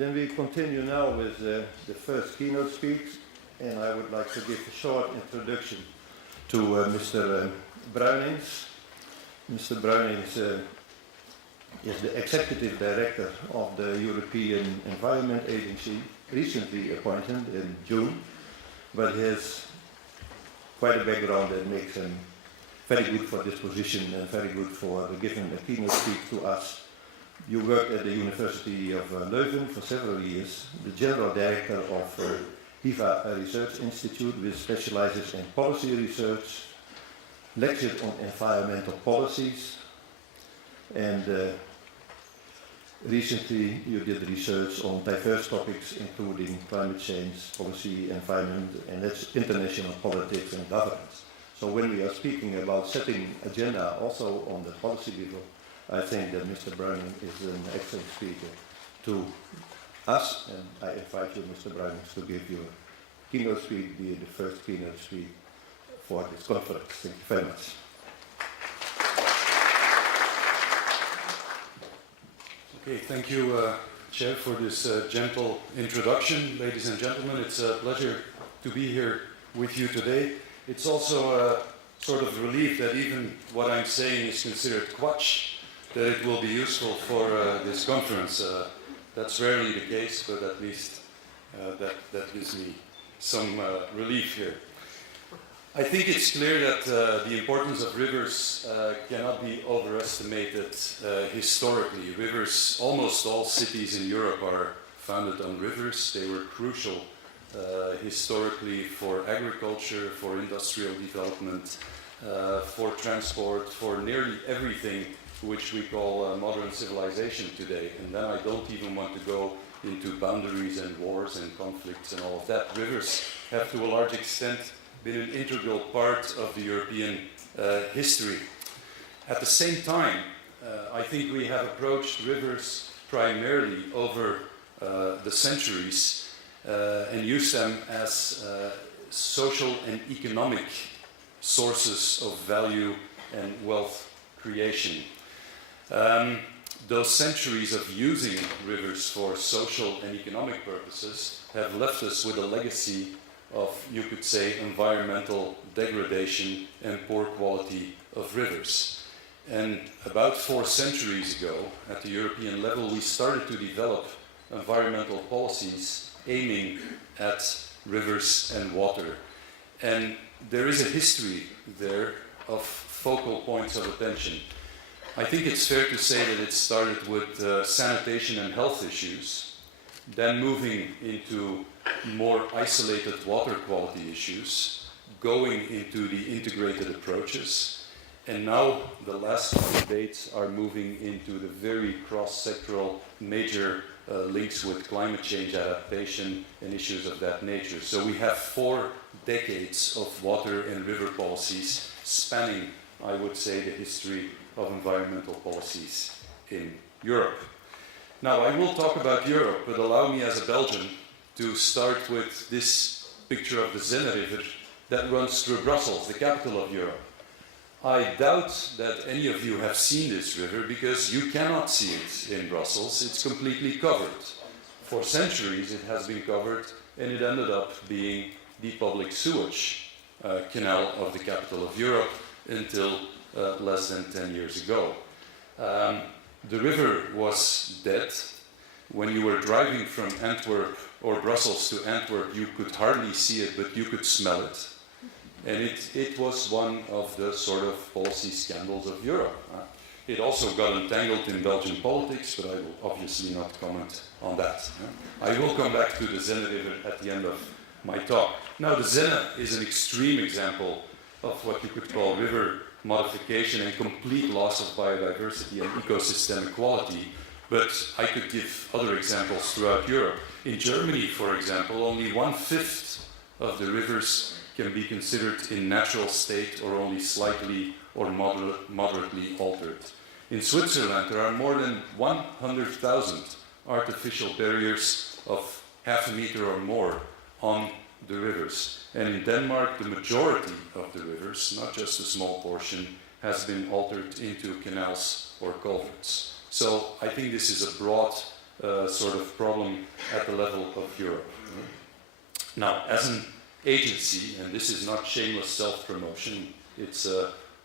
Then we continue now with the first keynote speech, and I would like to give a short introduction to Mr. Bruynickx. Mr. Bruynickx is the Executive Director of the European Environment Agency, recently appointed in June, but he has quite a background that makes him very good for this position and very good for giving a keynote speech to us. You worked at the University of Leuven for several years, the General Director of HIVA Research Institute, which specializes in policy research, lectured on environmental policies, and recently you did research on diverse topics including climate change, policy, environment, and that's international politics and governance. So when we are speaking about setting agenda also on the policy level, I think that Mr. Bruynickx is an excellent speaker to us, and I invite you, Mr. Bruynickx, to give your keynote speech, be the first keynote speech for this conference. Thank you very much. Okay, thank you, Chair, for this gentle introduction. Ladies and gentlemen, it's a pleasure to be here with you today. It's also a sort of relief that even what I'm saying is considered quatsch, that it will be useful for this conference. That's rarely the case, but at least that gives me some relief here. I think it's clear that the importance of rivers cannot be overestimated historically. Rivers, almost all cities in Europe are founded on rivers. They were crucial historically for agriculture, for industrial development, for transport, for nearly everything which we call modern civilization today. And then I don't even want to go into boundaries and wars and conflicts and all of that. Rivers have to a large extent been an integral part of the European history. At the same time, I think we have approached rivers primarily over the centuries and used them as social and economic sources of value and wealth creation. Those centuries of using rivers for social and economic purposes have left us with a legacy of, you could say, environmental degradation and poor quality of rivers. And about 4 centuries ago, at the European level, we started to develop environmental policies aiming at rivers and water. And there is a history there of focal points of attention. I think it's fair to say that it started with sanitation and health issues, then moving into more isolated water quality issues, going into the integrated approaches, and now the last debates are moving into the very cross-sectoral major links with climate change adaptation and issues of that nature. So we have 4 decades of water and river policies spanning, I would say, the history of environmental policies in Europe. Now, I will talk about Europe, but allow me as a Belgian to start with this picture of the Zenne River that runs through Brussels, the capital of Europe. I doubt that any of you have seen this river because you cannot see it in Brussels. It's completely covered. For centuries it has been covered, and it ended up being the public sewage canal of the capital of Europe until less than 10 years ago. The river was dead. When you were driving from Antwerp or Brussels to Antwerp, you could hardly see it, but you could smell it. And it was one of the sort of policy scandals of Europe. It also got entangled in Belgian politics, but I will obviously not comment on that. I will come back to the Zenne River at the end of my talk. Now, the Zenne is an extreme example of what you could call river modification and complete loss of biodiversity and ecosystem equality, but I could give other examples throughout Europe. In Germany, for example, only 1/5 of the rivers can be considered in natural state or only slightly or moderately altered. In Switzerland, there are more than 100,000 artificial barriers of 0.5 meter or more on the rivers. And in Denmark, the majority of the rivers, not just a small portion, has been altered into canals or culverts. So I think this is a broad sort of problem at the level of Europe. Now, as an agency, and this is not shameless self-promotion, it's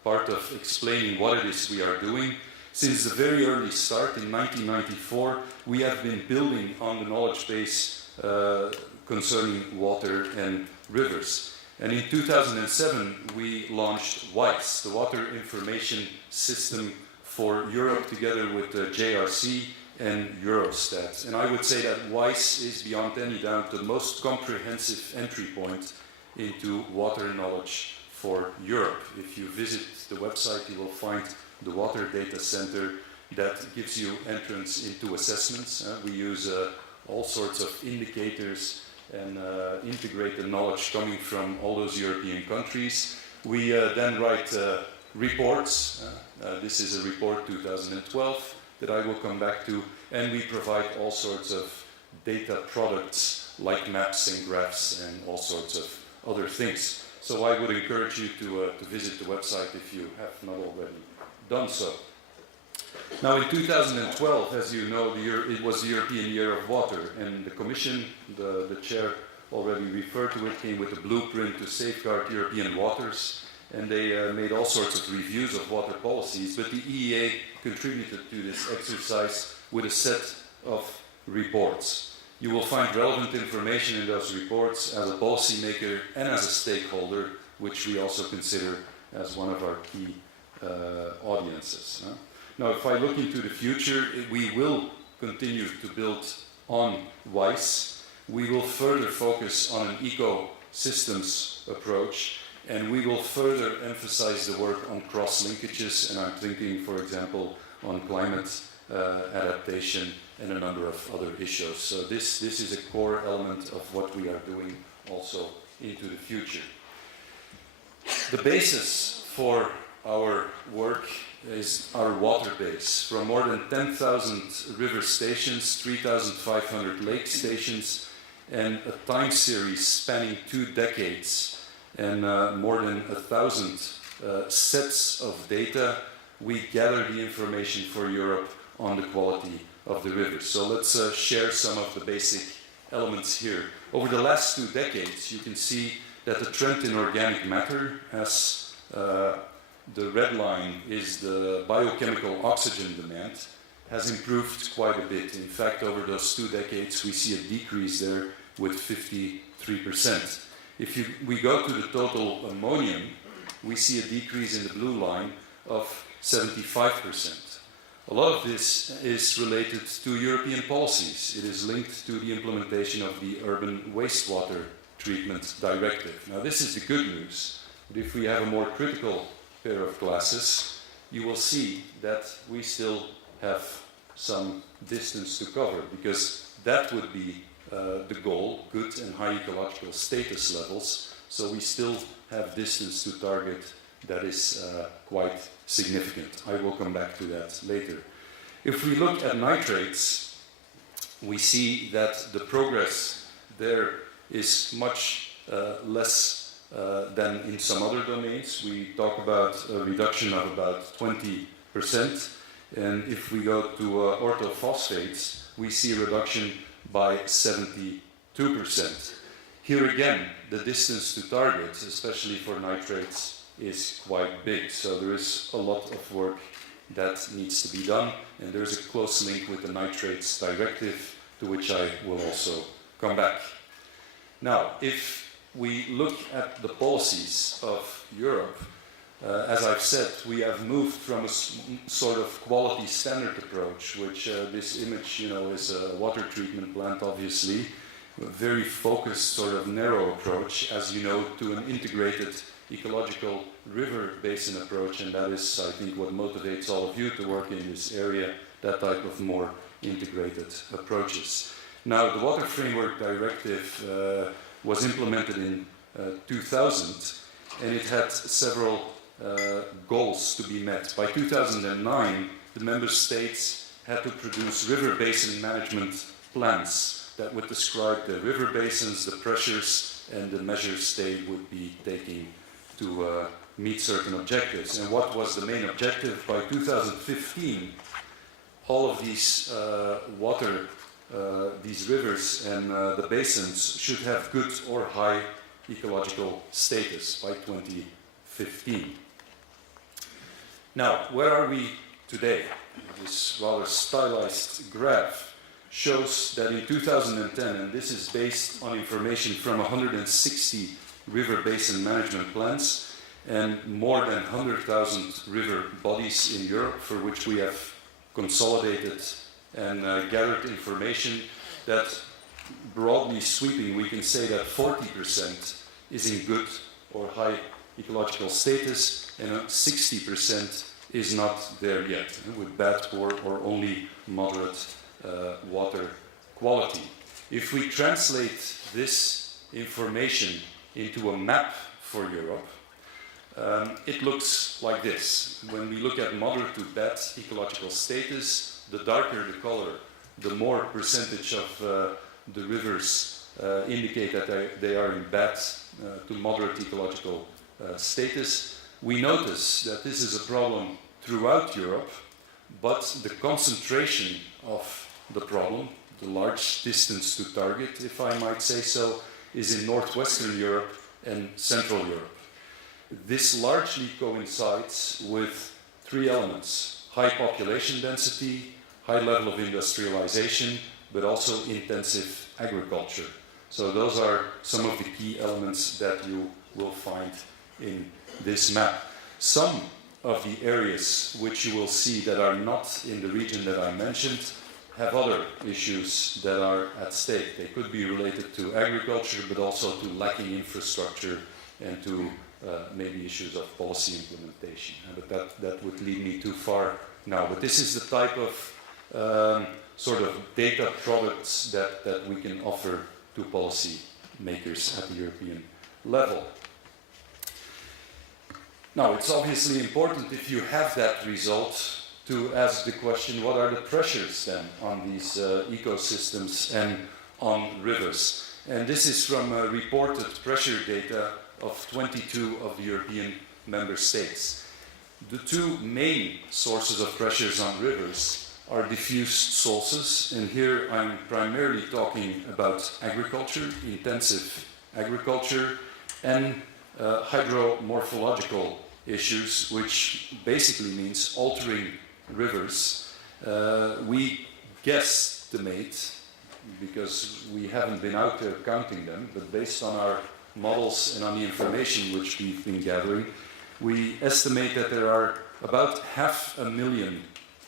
part of explaining what it is we are doing. Since the very early start in 1994, we have been building on the knowledge base concerning water and rivers. And in 2007, we launched WISE, the Water Information System for Europe, together with the JRC and Eurostat. And I would say that WISE is beyond any doubt the most comprehensive entry point into water knowledge for Europe. If you visit the website, you will find the Water Data Center that gives you entrance into assessments. We use all sorts of indicators and integrate the knowledge coming from all those European countries. We then write reports. This is a report 2012 that I will come back to, and we provide all sorts of data products like maps and graphs and all sorts of other things. So I would encourage you to visit the website if you have not already done so. Now in 2012, as you know, it was the European Year of Water, and the Commission, the chair already referred to it, came with a blueprint to safeguard European waters, and they made all sorts of reviews of water policies, but the EEA contributed to this exercise with a set of reports. You will find relevant information in those reports as a policymaker and as a stakeholder, which we also consider as one of our key audiences. Now, if I look into the future, we will continue to build on WISE. We will further focus on an ecosystems approach, and we will further emphasize the work on cross-linkages, and I'm thinking, for example, on climate adaptation and a number of other issues. So this is a core element of what we are doing also into the future. The basis for our work is our water base. From more than 10,000 river stations, 3,500 lake stations, and a time series spanning 2 decades, and more than 1,000 sets of data, we gather the information for Europe on the quality of the rivers. So let's share some of the basic elements here. Over the last 2 decades, you can see that the trend in organic matter, as the red line is the biochemical oxygen demand, has improved quite a bit. In fact, over those 2 decades, we see a decrease there with 53%. If we go to the total ammonium, we see a decrease in the blue line of 75%. A lot of this is related to European policies. It is linked to the implementation of the Urban Wastewater Treatment Directive. Now, this is the good news, but if we have a more critical pair of glasses, you will see that we still have some distance to cover, because that would be the goal, good and high ecological status levels. So we still have distance to target that is quite significant. I will come back to that later. If we look at nitrates, we see that the progress there is much less than in some other domains. We talk about a reduction of about 20%, and if we go to orthophosphates, we see a reduction by 72%. Here again, the distance to target, especially for nitrates, is quite big. So there is a lot of work that needs to be done, and there's a close link with the Nitrates Directive, to which I will also come back. Now, if we look at the policies of Europe, as I've said, we have moved from a sort of quality standard approach, which this image, is a water treatment plant, obviously, a very focused, sort of narrow approach, as you know, to an integrated ecological river basin approach, and that is, I think, what motivates all of you to work in this area, that type of more integrated approaches. Now, the Water Framework Directive was implemented in 2000, and it had several goals to be met. By 2009, the member states had to produce river basin management plans that would describe the river basins, the pressures, and the measures they would be taking to meet certain objectives. And what was the main objective? By 2015, all of these water these rivers and the basins should have good or high ecological status by 2015. Now, where are we today? This rather stylized graph shows that in 2010, and this is based on information from 160 river basin management plans and more than 100,000 river bodies in Europe, for which we have consolidated and gathered information, that broadly sweeping we can say that 40% is in good or high ecological status and 60% is not there yet, with bad, poor or only moderate water quality. If we translate this information into a map for Europe, it looks like this. When we look at moderate to bad ecological status, the darker the color, the more percentage of the rivers indicate that they are in bad to moderate ecological status. We notice that this is a problem throughout Europe, but the concentration of the problem, the large distance to target, if I might say so, is in northwestern Europe and Central Europe. This largely coincides with three elements: high population density, high level of industrialization, but also intensive agriculture. So those are some of the key elements that you will find in this map. Some of the areas which you will see that are not in the region that I mentioned have other issues that are at stake. They could be related to agriculture, but also to lacking infrastructure and to maybe issues of policy implementation. But that would lead me too far now. But this is the type of sort of data products that we can offer to policy makers at the European level. Now, it's obviously important, if you have that result, to ask the question, what are the pressures then on these ecosystems and on rivers? And this is from reported pressure data of 22 of the European member states. The two main sources of pressures on rivers are diffuse sources, and here I'm primarily talking about agriculture, intensive agriculture, and hydromorphological issues, which basically means altering rivers. We guesstimate, because we haven't been out there counting them, but based on our models and on the information which we've been gathering, we estimate that there are about 500,000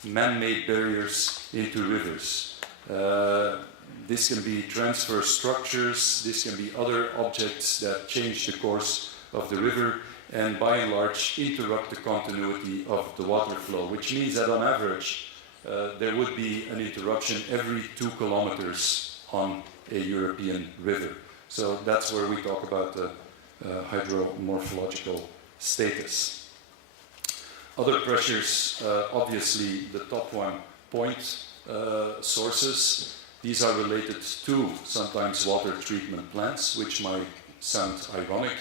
man-made barriers into rivers. This can be transfer structures, this can be other objects that change the course of the river and by and large interrupt the continuity of the water flow, which means that on average there would be an interruption every 2 kilometers on a European river. So that's where we talk about the hydromorphological status. Other pressures, obviously the top one, point sources. These are related to sometimes water treatment plants, which might sound ironic,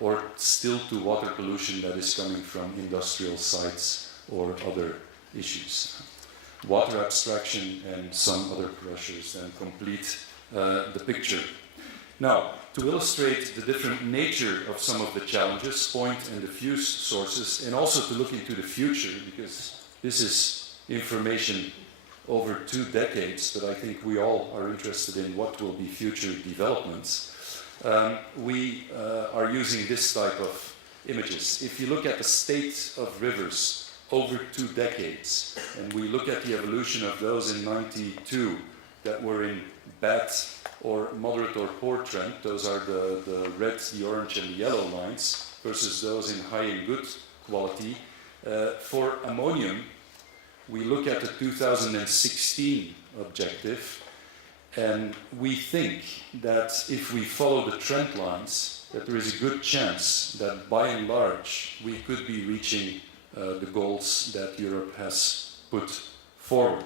or still to water pollution that is coming from industrial sites or other issues. Water abstraction and some other pressures then complete the picture. Now, to illustrate the different nature of some of the challenges, point and diffuse sources, and also to look into the future, because this is information over 2 decades, but I think we all are interested in what will be future developments. We are using this type of images. If you look at the state of rivers over 2 decades, and we look at the evolution of those in '92 that were in bad or moderate or poor trend, those are the red, the orange and the yellow lines, versus those in high and good quality. For ammonium, we look at the 2016 objective, and we think that if we follow the trend lines, that there is a good chance that by and large we could be reaching the goals that Europe has put forward.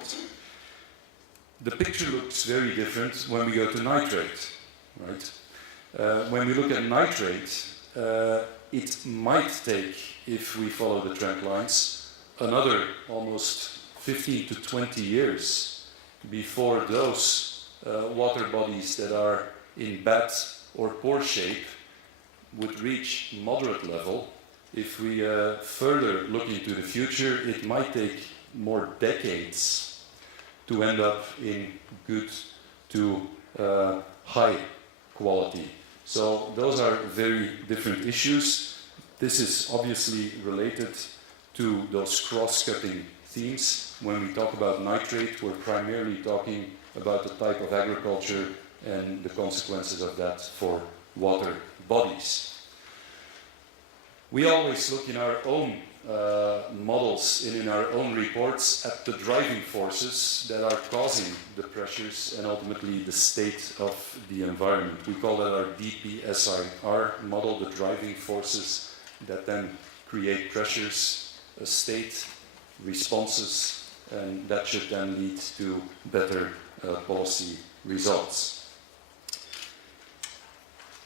The picture looks very different when we go to nitrate, right? When we look at nitrate, it might take, if we follow the trend lines, another almost 15 to 20 years before those water bodies that are in bad or poor shape would reach moderate level. If we further look into the future, it might take more decades to end up in good to high quality. So those are very different issues. This is obviously related to those cross-cutting themes. When we talk about nitrate, we're primarily talking about the type of agriculture and the consequences of that for water bodies. We always look in our own models and in our own reports at the driving forces that are causing the pressures and ultimately the state of the environment. We call that our DPSIR model, the driving forces that then create pressures, a state, responses, and that should then lead to better policy results.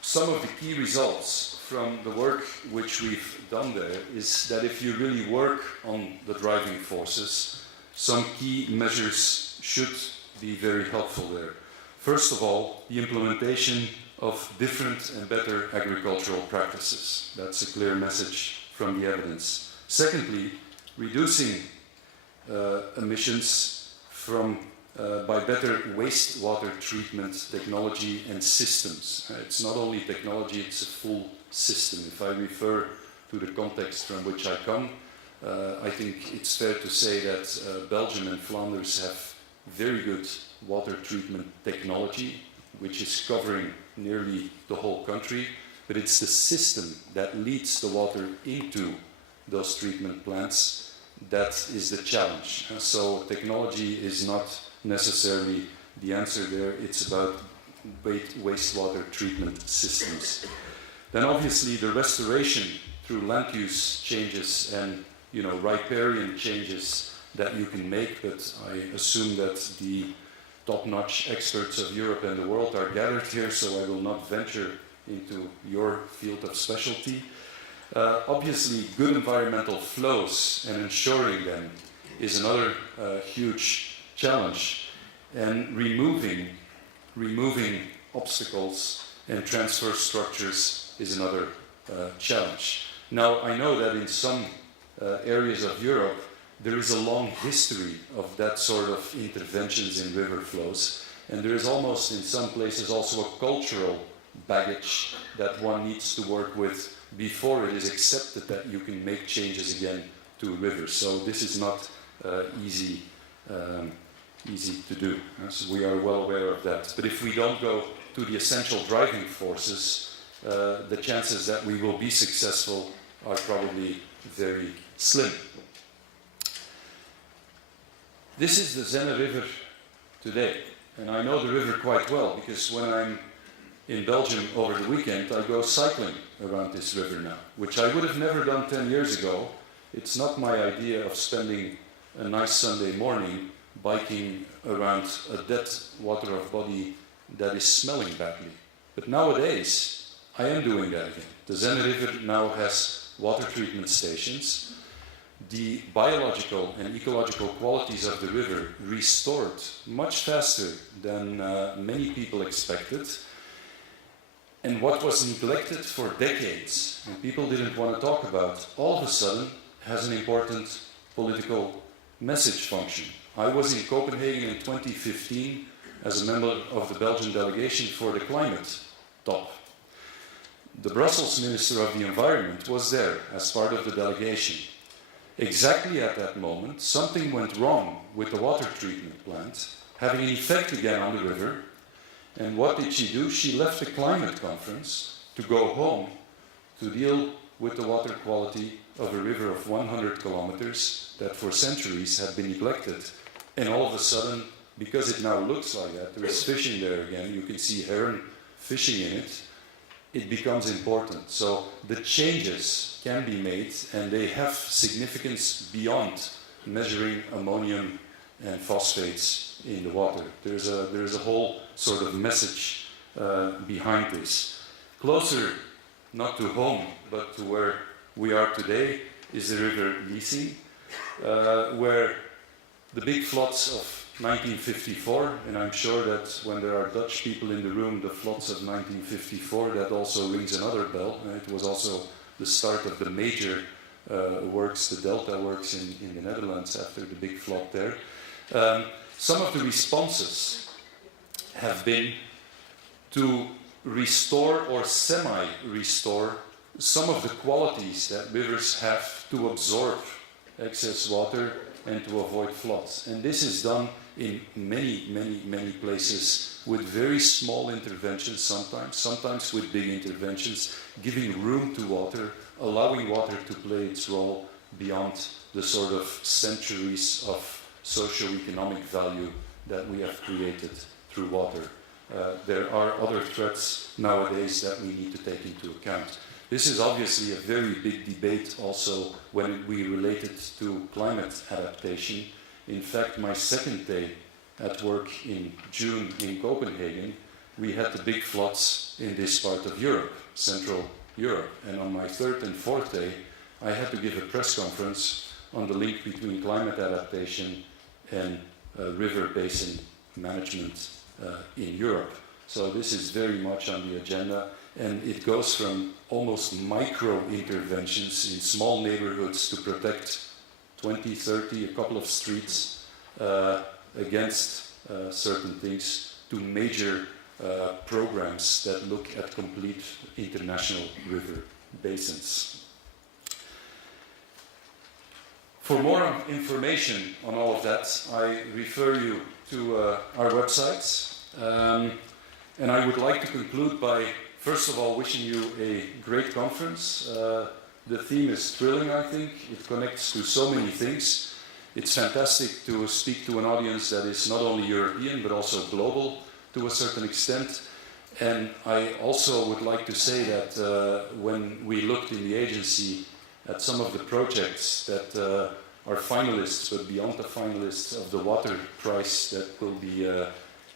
Some of the key results from the work which we've done there is that if you really work on the driving forces, some key measures should be very helpful there. First of all, the implementation of different and better agricultural practices. That's a clear message from the evidence. Secondly, reducing emissions from by better wastewater treatment technology and systems. It's not only technology, it's a full system. If I refer to the context from which I come, I think it's fair to say that Belgium and Flanders have very good water treatment technology, which is covering nearly the whole country, but it's the system that leads the water into those treatment plants that is the challenge. So technology is not necessarily the answer there, it's about wastewater treatment systems. Then obviously the restoration through land use changes and riparian changes that you can make, but I assume that the top-notch experts of Europe and the world are gathered here, so I will not venture into your field of specialty. Obviously, good environmental flows and ensuring them is another huge challenge, and removing obstacles and transfer structures is another challenge. Now, I know that in some areas of Europe there is a long history of that sort of interventions in river flows, and there is almost in some places also a cultural baggage that one needs to work with before it is accepted that you can make changes again to rivers. So this is not easy to do. So we are well aware of that. But if we don't go to the essential driving forces, the chances that we will be successful are probably very slim. This is the Zenne River today, and I know the river quite well because when I'm in Belgium over the weekend, I go cycling around this river now, which I would have never done 10 years ago. It's not my idea of spending a nice Sunday morning biking around a dead water of body that is smelling badly. But nowadays, I am doing that again. The Zenne River now has water treatment stations. The biological and ecological qualities of the river restored much faster than many people expected. And what was neglected for decades, and people didn't want to talk about, all of a sudden has an important political message function. I was in Copenhagen in 2015 as a member of the Belgian delegation for the climate top. The Brussels Minister of the Environment was there as part of the delegation. Exactly at that moment, something went wrong with the water treatment plant, having an effect again on the river. And what did she do? She left the climate conference to go home to deal with the water quality of a river of 100 kilometers that for centuries had been neglected. And all of a sudden, because it now looks like that, there is fishing there again, you can see heron fishing in it, it becomes important. So the changes can be made and they have significance beyond measuring ammonium and phosphates in the water. There is a whole sort of message behind this. Closer, not to home, but to where we are today, is the river Liesing, where the big floods of 1954, and I'm sure that when there are Dutch people in the room, the floods of 1954, that also rings another bell. It was also the start of the major works, the Delta works in the Netherlands after the big flood there. Some of the responses have been to restore or semi-restore some of the qualities that rivers have to absorb excess water and to avoid floods. And this is done in many places with very small interventions sometimes with big interventions, giving room to water, allowing water to play its role beyond the sort of centuries of socio-economic value that we have created through water. There are other threats nowadays that we need to take into account. This is obviously a very big debate also when we relate it to climate adaptation. In fact, my second day at work in June in Copenhagen, we had the big floods in this part of Europe, Central Europe. And on my third and fourth day, I had to give a press conference on the link between climate adaptation and river basin management in Europe. So this is very much on the agenda, and it goes from almost micro interventions in small neighborhoods to protect 20, 30, a couple of streets against certain things, to major programs that look at complete international river basins. For more information on all of that, I refer you to our websites. And I would like to conclude by, first of all, wishing you a great conference. The theme is thrilling, I think. It connects to so many things. It's fantastic to speak to an audience that is not only European, but also global to a certain extent. And I also would like to say that when we looked in the agency at some of the projects that are finalists, but beyond the finalists of the water prize that will be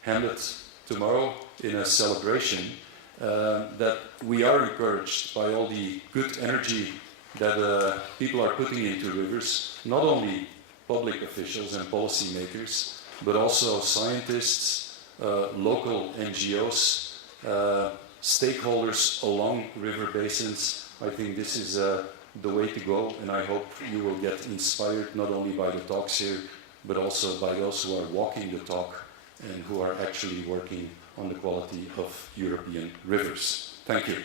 handed tomorrow in a celebration, that we are encouraged by all the good energy that people are putting into rivers, not only public officials and policymakers, but also scientists, local NGOs, stakeholders along river basins. I think this is the way to go, and I hope you will get inspired not only by the talks here, but also by those who are walking the talk and who are actually working on the quality of European rivers. Thank you.